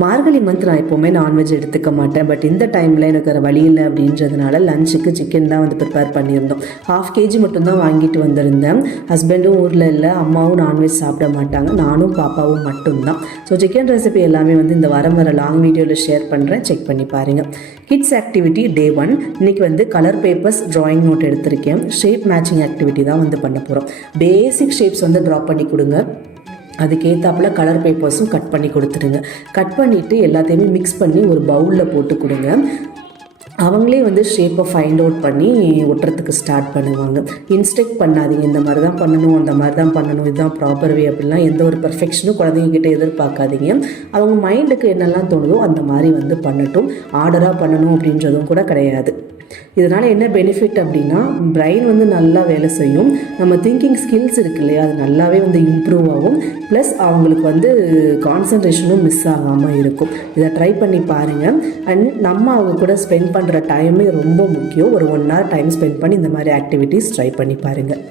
மார்கழி month நான் எப்போவுமே non veg எடுத்துக்க மாட்டேன். பட் இந்த டைமில் எனக்கு வேறு வழி இல்லை அப்படின்றதுனால லஞ்சுக்கு சிக்கன் தான் வந்து ப்ரிப்பேர் பண்ணியிருந்தோம். 1/2 kg மட்டும்தான் வாங்கிட்டு வந்திருந்தேன். ஹஸ்பண்டும் ஊரில் இல்லை, அம்மாவும் நான்வெஜ் சாப்பிட மாட்டாங்க, நானும் பாப்பாவும் மட்டும்தான். ஸோ சிக்கன் ரெசிபி எல்லாமே வந்து இந்த வர லாங் வீடியோவில் ஷேர் பண்ணுறேன், செக் பண்ணி பாருங்கள். கிட்ஸ் ஆக்டிவிட்டி டே 1. இன்றைக்கி வந்து கலர் பேப்பர்ஸ், ட்ராயிங் நோட் எடுத்திருக்கேன். ஷேப் மேட்சிங் ஆக்டிவிட்டி தான் வந்து பண்ண போகிறோம். பேசிக் ஷேப்ஸ் வந்து ட்ரா பண்ணி கொடுங்க. அதுக்கேற்றாப்புல கலர் பேப்பர்ஸும் கட் பண்ணி கொடுத்துருங்க. கட் பண்ணிவிட்டு எல்லாத்தையுமே மிக்ஸ் பண்ணி ஒரு பவுலில் போட்டு கொடுங்க. அவங்களே வந்து ஷேப்பை ஃபைண்ட் அவுட் பண்ணி ஒட்டுறதுக்கு ஸ்டார்ட் பண்ணுவாங்க. இன்ஸ்ட்ரக்ட் பண்ணாதீங்க, இந்த மாதிரி தான் பண்ணணும், அந்த மாதிரி தான் பண்ணணும், இதுதான் ப்ராப்பர் வே அப்படிலாம் எந்த ஒரு பர்ஃபெக்ஷனும் குழந்தைங்கக்கிட்ட எதிர்பார்க்காதீங்க. அவங்க மைண்டுக்கு என்னெல்லாம் தோணுதோ அந்த மாதிரி வந்து பண்ணட்டும். ஆர்டராக பண்ணணும் அப்படின்றதும் கூட கிடையாது. இதனால் என்ன பெனிஃபிட் அப்படின்னா, பிரெயின் வந்து நல்லா வேலை செய்யும். நம்ம திங்கிங் ஸ்கில்ஸ் இருக்கு இல்லையா, அது நல்லாவே வந்து இம்ப்ரூவ் ஆகும். ப்ளஸ் அவங்களுக்கு வந்து கான்சன்ட்ரேஷனும் மிஸ் ஆகாமல் இருக்கும். இதை ட்ரை பண்ணி பாருங்கள். அண்ட் நம்ம அவங்க கூட ஸ்பெண்ட் பண்ணுற டைமே ரொம்ப முக்கியம். ஒரு 1 hour டைம் ஸ்பெண்ட் பண்ணி இந்த மாதிரி ஆக்டிவிட்டீஸ் ட்ரை பண்ணி பாருங்கள்.